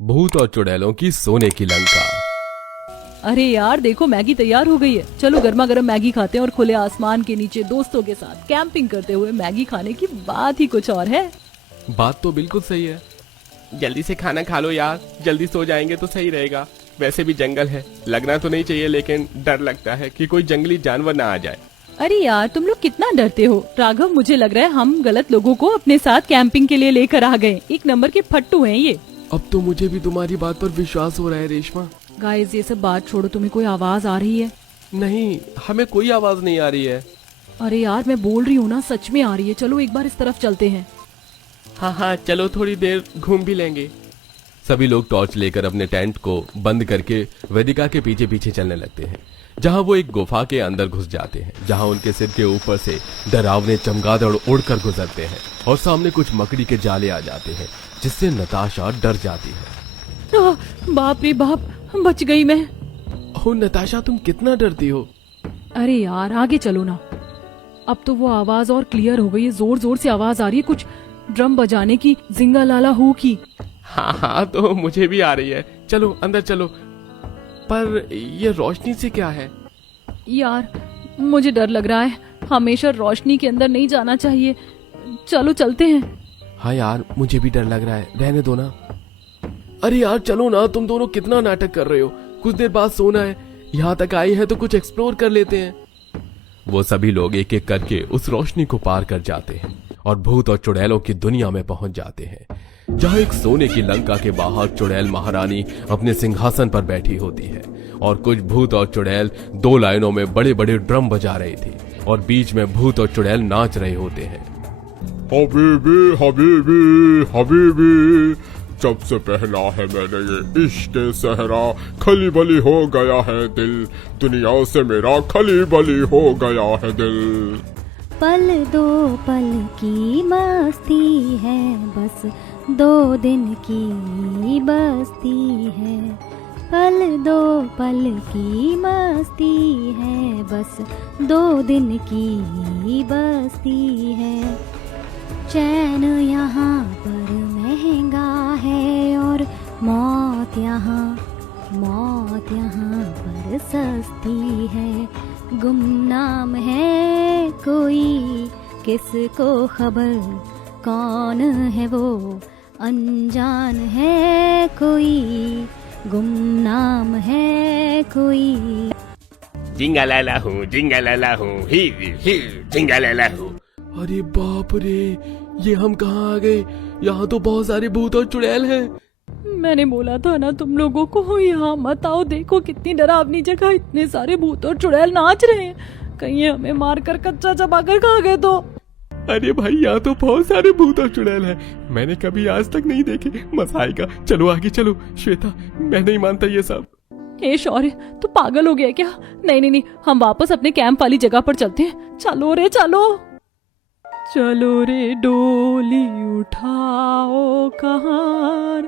भूत और चुड़ैलों की सोने की लंका। अरे यार देखो मैगी तैयार हो गई है। चलो गर्मा गर्म मैगी खाते हैं और खुले आसमान के नीचे दोस्तों के साथ कैंपिंग करते हुए मैगी खाने की बात ही कुछ और है। बात तो बिल्कुल सही है। जल्दी से खाना खा लो यार, जल्दी सो जाएंगे तो सही रहेगा। वैसे भी जंगल है, लगना तो नहीं चाहिए लेकिन डर लगता है कि कोई जंगली जानवर ना आ जाए। अरे यार तुम लोग कितना डरते हो राघव, मुझे लग रहा है हम गलत लोगों को अपने साथ कैंपिंग के लिए लेकर आ गए। एक नंबर के फट्टू हैं ये। अब तो मुझे भी तुम्हारी बात पर विश्वास हो रहा है रेशमा। गाइस ये सब बात छोड़ो, तुम्हें कोई आवाज आ रही है? नहीं, हमें कोई आवाज नहीं आ रही है। अरे यार मैं बोल रही हूँ ना, सच में आ रही है। चलो एक बार इस तरफ चलते हैं। हाँ चलो थोड़ी देर घूम भी लेंगे। सभी लोग टॉर्च लेकर अपने टेंट को बंद करके वेदिका के पीछे पीछे चलने लगते हैं, जहां वो एक गुफा के अंदर घुस जाते हैं, जहां उनके सिर के ऊपर से डरावने चमगादड़ उड़कर गुजरते हैं और सामने कुछ मकड़ी के जाले आ जाते हैं, जिससे नताशा डर जाती है। बाप रे बाप, बच गई मैं। ओह नताशा, तुम कितना डरती हो। अरे यार आगे चलो ना। अब तो वो आवाज और क्लियर हो गई है, जोर जोर से आवाज आ रही है, कुछ ड्रम बजाने की, जिंगा लाला हू की। हाँ तो मुझे भी आ रही है। चलो अंदर चलो। पर ये रोशनी से क्या है? यार मुझे डर लग रहा है, हमेशा रोशनी के अंदर नहीं जाना चाहिए। चलो चलते हैं। हाँ यार मुझे भी डर लग रहा है, रहने दो ना। अरे यार चलो ना, तुम दोनों कितना नाटक कर रहे हो। कुछ देर बाद सोना है, यहाँ तक आई है तो कुछ एक्सप्लोर कर लेते हैं। वो सभी लोग एक एक करके उस रोशनी को पार कर जाते हैं और भूत और चुड़ैलों की दुनिया में पहुंच जाते हैं, जहां एक सोने की लंका के बाहर चुड़ैल महारानी अपने सिंहासन पर बैठी होती है और कुछ भूत और चुड़ैल दो लाइनों में बड़े बड़े ड्रम बजा रही थी और बीच में भूत और चुड़ैल नाच रहे होते हैं। हबीबी हबीबी हबीबी, जब से पहना है मैंने ये इश्क सहरा, खली बली हो गया है दिल, दुनिया से मेरा खली बली हो गया है दिल। पल दो पल की मस्ती है, बस 2 दिन की बस्ती है। पल दो पल की मस्ती है, बस 2 दिन की बस्ती है। चैन यहाँ पर महंगा है और मौत यहाँ पर सस्ती है। गुमनाम है कोई, किसको खबर कौन है वो, अनजान है कोई, गुमनाम है कोई। जिंगा लाला हूँ ही जिंगा लाला हूँ। अरे बाप रे, ये हम कहाँ आ गए। यहाँ तो बहुत सारे भूत और चुड़ैल हैं। मैंने बोला था ना तुम लोगों को यहाँ मत आओ। देखो कितनी डरावनी जगह, इतने सारे भूत और चुड़ैल नाच रहे हैं। कहीं हमें मारकर कच्चा चबाकर खा गए तो। अरे भाई यहाँ तो बहुत सारे भूत और चुड़ैल हैं, मैंने कभी आज तक नहीं देखे। मजा आएगा, चलो आगे चलो। श्वेता मैं नहीं मानता ये सब। हे शौर्य तू पागल हो गया क्या? नहीं, हम वापस अपने कैंप वाली जगह पर चलते हैं। चलो रे चलो। चलो रे डोली उठाओ कहार,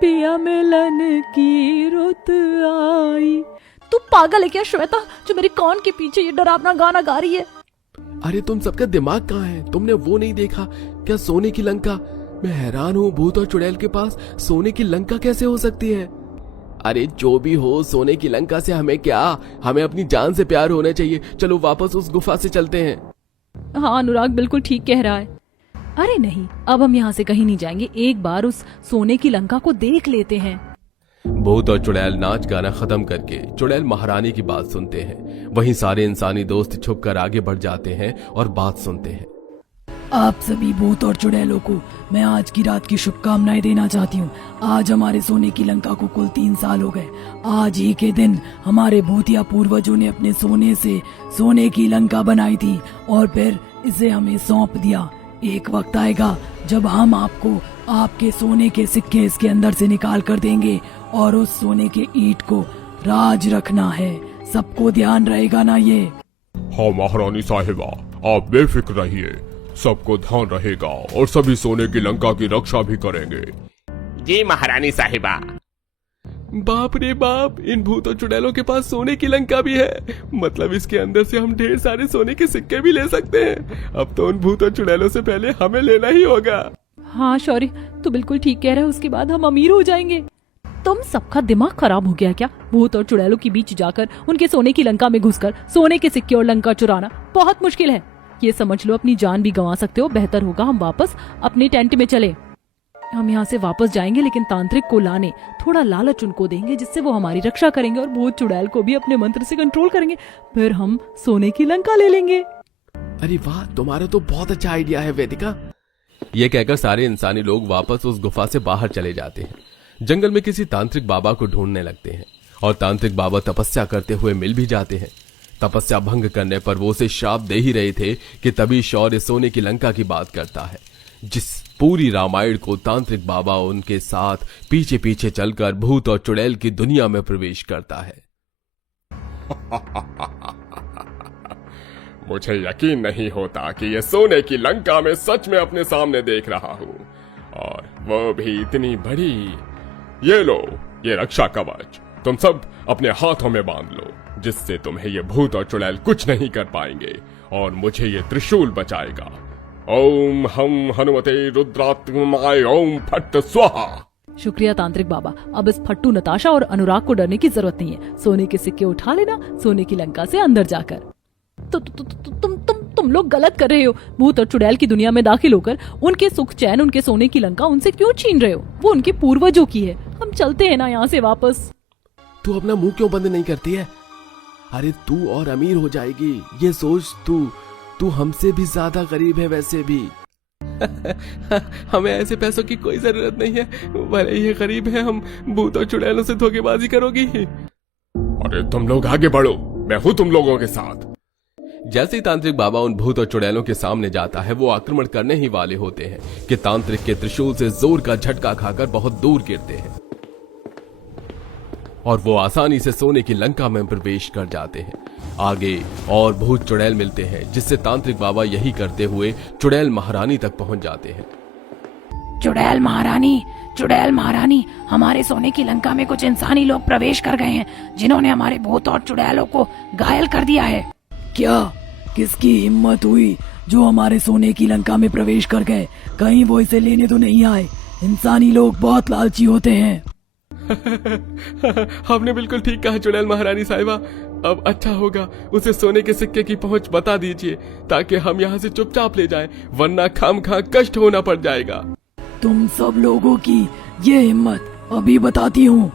पिया मिलन की रुत आई। तू पागल है क्या श्वेता, जो मेरे कान के पीछे ये डरावना गाना गा रही है? अरे तुम सबका दिमाग कहाँ है? तुमने वो नहीं देखा क्या, सोने की लंका? मैं हैरान हूँ, भूत और चुड़ैल के पास सोने की लंका कैसे हो सकती है? अरे जो भी हो, सोने की लंका से हमें क्या, हमें अपनी जान से प्यार होना चाहिए। चलो वापस उस गुफा से चलते हैं। हाँ अनुराग बिल्कुल ठीक कह रहा है। अरे नहीं, अब हम यहाँ से कहीं नहीं जाएंगे, एक बार उस सोने की लंका को देख लेते हैं। भूत और चुड़ैल नाच गाना खत्म करके चुड़ैल महारानी की बात सुनते हैं। वहीं सारे इंसानी दोस्त छुपकर आगे बढ़ जाते हैं और बात सुनते हैं। आप सभी भूत और चुड़ैलों को मैं आज की रात की शुभकामनाएं देना चाहती हूँ। आज हमारे सोने की लंका को कुल 3 साल हो गए। आज ही के दिन हमारे भूतिया पूर्वजों ने अपने सोने से सोने की लंका बनाई थी और फिर इसे हमें सौंप दिया। एक वक्त आएगा जब हम आपको आपके सोने के सिक्के इसके अंदर से निकाल कर देंगे और उस सोने के ईंट को राज रखना है। सबको ध्यान रहेगा ना ये? हाँ महारानी साहिबा, आप बेफिक्र रहिए, सबको ध्यान रहेगा और सभी सोने की लंका की रक्षा भी करेंगे। जी महारानी साहिबा। बाप रे बाप, इन भूत और चुड़ैलों के पास सोने की लंका भी है। मतलब इसके अंदर से हम ढेर सारे सोने के सिक्के भी ले सकते हैं। अब तो उन भूत और चुड़ैलों से पहले हमें लेना ही होगा। हाँ शौर्य तू बिल्कुल ठीक कह रहा है, उसके बाद हम अमीर हो जाएंगे। तुम सबका दिमाग खराब हो गया क्या? भूत और चुड़ैलों के बीच जाकर उनके सोने की लंका में घुसकर सोने के सिक्के और लंका चुराना बहुत मुश्किल है। ये समझ लो अपनी जान भी गंवा सकते हो। बेहतर होगा हम वापस अपने टेंट में चले। हम यहाँ से वापस जाएंगे, लेकिन तांत्रिक को लाने थोड़ा लालच उनको देंगे, जिससे वो हमारी रक्षा करेंगे और भूत चुड़ैल को भी अपने मंत्र से कंट्रोल करेंगे। फिर हम सोने की लंका ले लेंगे। अरे वाह, तुम्हारा तो बहुत अच्छा आइडिया है वेदिका। ये कहकर सारे इंसानी लोग वापस उस गुफा से बाहर चले जाते हैं। जंगल में किसी तांत्रिक बाबा को ढूंढने लगते हैं और तांत्रिक बाबा तपस्या करते हुए मिल भी जाते हैं। तपस्या भंग करने पर वो उसे श्राप दे ही रहे थे कि तभी शौर्य सोने की लंका की बात करता है, जिस पूरी रामायण को तांत्रिक बाबा उनके साथ पीछे पीछे चलकर भूत और चुड़ैल की दुनिया में प्रवेश करता है। मुझे यकीन नहीं होता कि ये सोने की लंका में सच में अपने सामने देख रहा हूँ, और वो भी इतनी बड़ी। ये लो, ये रक्षा कवच तुम सब अपने हाथों में बांध लो, जिससे तुम्हें ये भूत और चुड़ैल कुछ नहीं कर पाएंगे और मुझे ये त्रिशूल बचाएगा। ओम हम हनुमते रुद्रात्माय ओम फट्ट स्वाहा। शुक्रिया तांत्रिक बाबा। अब इस फट्टू नताशा और अनुराग को डरने की जरूरत नहीं है। सोने के सिक्के उठा लेना सोने की लंका से अंदर जाकर। तुम लोग गलत कर रहे हो। भूत और चुड़ैल की दुनिया में दाखिल होकर उनके सुख चैन, उनके सोने की लंका उनसे क्यों छीन रहे हो? वो उनके पूर्वजों की है। हम चलते हैं ना यहाँ से वापस। तू अपना मुंह क्यों बंद नहीं करती है? अरे तू और अमीर हो जाएगी, ये सोच। तू हमसे भी ज्यादा गरीब है वैसे भी। हमें ऐसे पैसों की कोई जरूरत नहीं है, भले ही गरीब है, हम भूत और चुड़ैलों से धोखेबाजी करोगी। अरे तुम लोग आगे बढ़ो, मैं हूँ तुम लोगों के साथ। जैसे ही तांत्रिक बाबा उन भूत और चुड़ैलों के सामने जाता है, वो आक्रमण करने ही वाले होते हैं कि तांत्रिक के त्रिशूल से जोर का झटका खाकर बहुत दूर गिरते हैं और वो आसानी से सोने की लंका में प्रवेश कर जाते हैं। आगे और भूत चुड़ैल मिलते हैं, जिससे तांत्रिक बाबा यही करते हुए चुड़ैल महारानी तक पहुंच जाते हैं। चुड़ैल महारानी, हमारे सोने की लंका में कुछ इंसानी लोग प्रवेश कर गए हैं, जिन्होंने हमारे भूत और चुड़ैलों को घायल कर दिया है। क्या? किसकी हिम्मत हुई जो हमारे सोने की लंका में प्रवेश कर गए? कहीं वो इसे लेने तो नहीं आए? इंसानी लोग बहुत लालची होते हैं। आपने बिल्कुल ठीक कहा चुड़ैल महारानी साहिबा। अब अच्छा होगा उसे सोने के सिक्के की पहुंच बता दीजिए, ताकि हम यहाँ से चुपचाप ले जाएं, वरना खामखा कष्ट होना पड़ जाएगा। तुम सब लोगों की ये हिम्मत अभी बताती हूँ।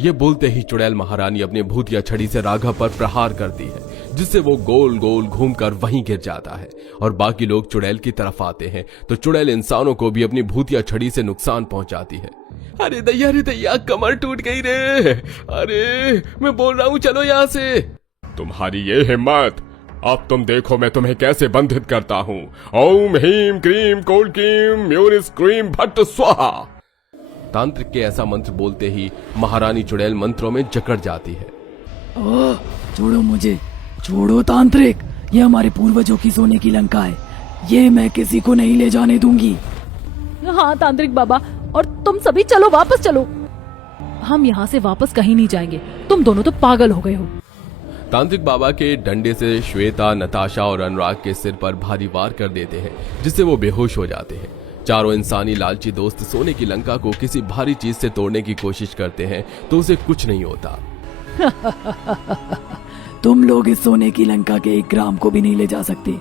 ये बोलते ही चुड़ैल महारानी अपने भूतिया छड़ी से राघव पर प्रहार करती है, जिससे वो गोल गोल घूमकर वहीं गिर जाता है और बाकी लोग चुड़ैल की तरफ आते हैं तो चुड़ैल इंसानों को भी अपनी भूतिया छड़ी से नुकसान पहुंचाती है। अरे दैया, कमर टूट गई रे। अरे मैं बोल रहा हूँ, चलो यहाँ से। तुम्हारी ये हिम्मत, अब तुम देखो मैं तुम्हें कैसे बंधित करता हूँ। ओम ह्रीम क्रीम कोल्ड क्रीम म्यूनिस क्रीम भट्ट स्वाहा। तांत्रिक के ऐसा मंत्र बोलते ही महारानी चुड़ैल मंत्रों में जकड़ जाती है। छोड़ो मुझे, छोड़ो तांत्रिक, ये हमारे पूर्वजों की सोने की लंका है, ये मैं किसी को नहीं ले जाने दूंगी। हाँ तांत्रिक बाबा, और तुम सभी चलो, वापस चलो। हम यहाँ से वापस कहीं नहीं जाएंगे, तुम दोनों तो पागल हो गए हो। तांत्रिक बाबा के डंडे से श्वेता, नताशा और अनुराग के सिर पर भारी वार कर देते हैं, जिससे वो बेहोश हो जाते हैं। चारों इंसानी लालची दोस्त सोने की लंका को किसी भारी चीज से तोड़ने की कोशिश करते हैं तो उसे कुछ नहीं होता। तुम लोग इस सोने की लंका के 1 ग्राम को भी नहीं ले जा सकते,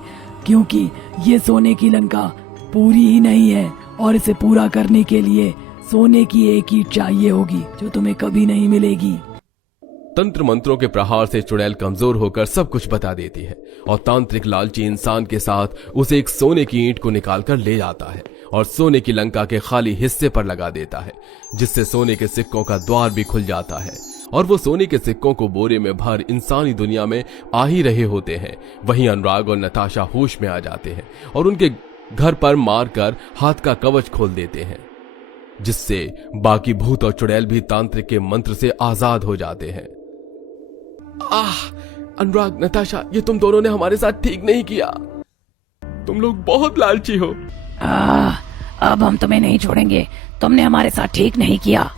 क्योंकि ये सोने की लंका पूरी ही नहीं है और इसे पूरा करने के लिए सोने की एक ईंट चाहिए होगी, जो तुम्हें कभी नहीं मिलेगी। तंत्र मंत्रों के प्रहार से चुड़ैल कमजोर होकर सब कुछ बता देती है और तांत्रिक लालची इंसान के साथ उसे एक सोने की ईंट को निकालकर ले जाता है और सोने की लंका के खाली हिस्से पर लगा देता है, जिससे सोने के सिक्कों का द्वार भी खुल जाता है और वो सोने के सिक्कों को बोरे में भर इंसानी दुनिया में आ ही रहे होते हैं। वहीं अनुराग और नताशा होश में आ जाते हैं और उनके घर पर मारकर हाथ का कवच खोल देते हैं, जिससे बाकी भूत और चुड़ैल भी तांत्रिक के मंत्र से आजाद हो जाते हैं। अनुराग, नताशा, ये तुम दोनों ने हमारे साथ ठीक नहीं किया। तुम लोग बहुत लालची हो। अब हम तुम्हें नहीं छोड़ेंगे, तुमने हमारे साथ ठीक नहीं किया।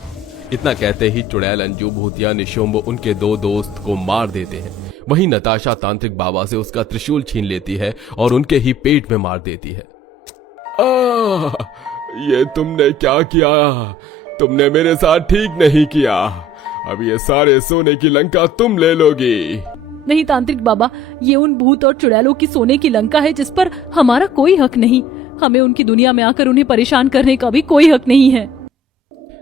इतना कहते ही चुड़ैल, अंजू, भूतिया, निशुंभ उनके 2 दोस्त को मार देते हैं। वहीं नताशा तांत्रिक बाबा से उसका त्रिशूल छीन लेती है और उनके ही पेट में मार देती है। ये तुमने क्या किया? तुमने मेरे साथ ठीक नहीं किया। अब ये सारे सोने की लंका तुम ले लोगी। नहीं तांत्रिक बाबा, ये उन भूत और चुड़ैलों की सोने की लंका है जिस पर हमारा कोई हक नहीं। हमें उनकी दुनिया में आकर उन्हें परेशान करने का भी कोई हक नहीं है।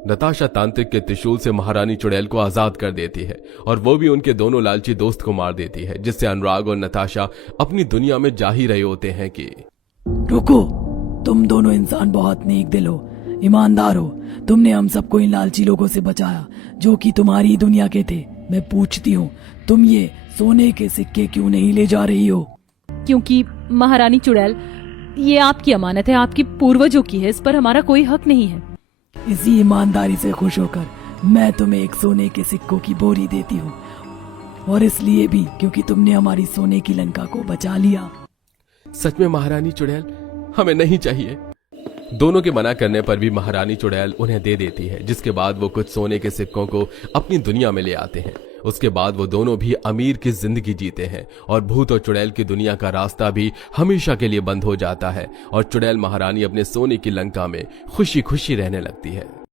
नताशा तांत्रिक के त्रिशूल से महारानी चुड़ैल को आजाद कर देती है और वो भी उनके दोनों लालची दोस्त को मार देती है, जिससे अनुराग और नताशा अपनी दुनिया में जा ही रहे होते हैं कि रुको, तुम दोनों इंसान बहुत नेक दिल हो, ईमानदार हो। तुमने हम सबको इन लालची लोगों से बचाया जो कि तुम्हारी दुनिया के थे। मैं पूछती हूँ, तुम ये सोने के सिक्के क्यों नहीं ले जा रही हो? क्योंकि महारानी चुड़ैल, ये आपकी अमानत है, आपकी पूर्वजों की है, इस पर हमारा कोई हक नहीं है। इसी ईमानदारी से खुश होकर मैं तुम्हें एक सोने के सिक्कों की बोरी देती हूँ, और इसलिए भी क्योंकि तुमने हमारी सोने की लंका को बचा लिया। सच में महारानी चुड़ैल, हमें नहीं चाहिए। दोनों के मना करने पर भी महारानी चुड़ैल उन्हें दे देती है, जिसके बाद वो कुछ सोने के सिक्कों को अपनी दुनिया में ले आते हैं। उसके बाद वो दोनों भी अमीर की जिंदगी जीते हैं और भूत और चुड़ैल की दुनिया का रास्ता भी हमेशा के लिए बंद हो जाता है और चुड़ैल महारानी अपने सोने की लंका में खुशी खुशी रहने लगती है।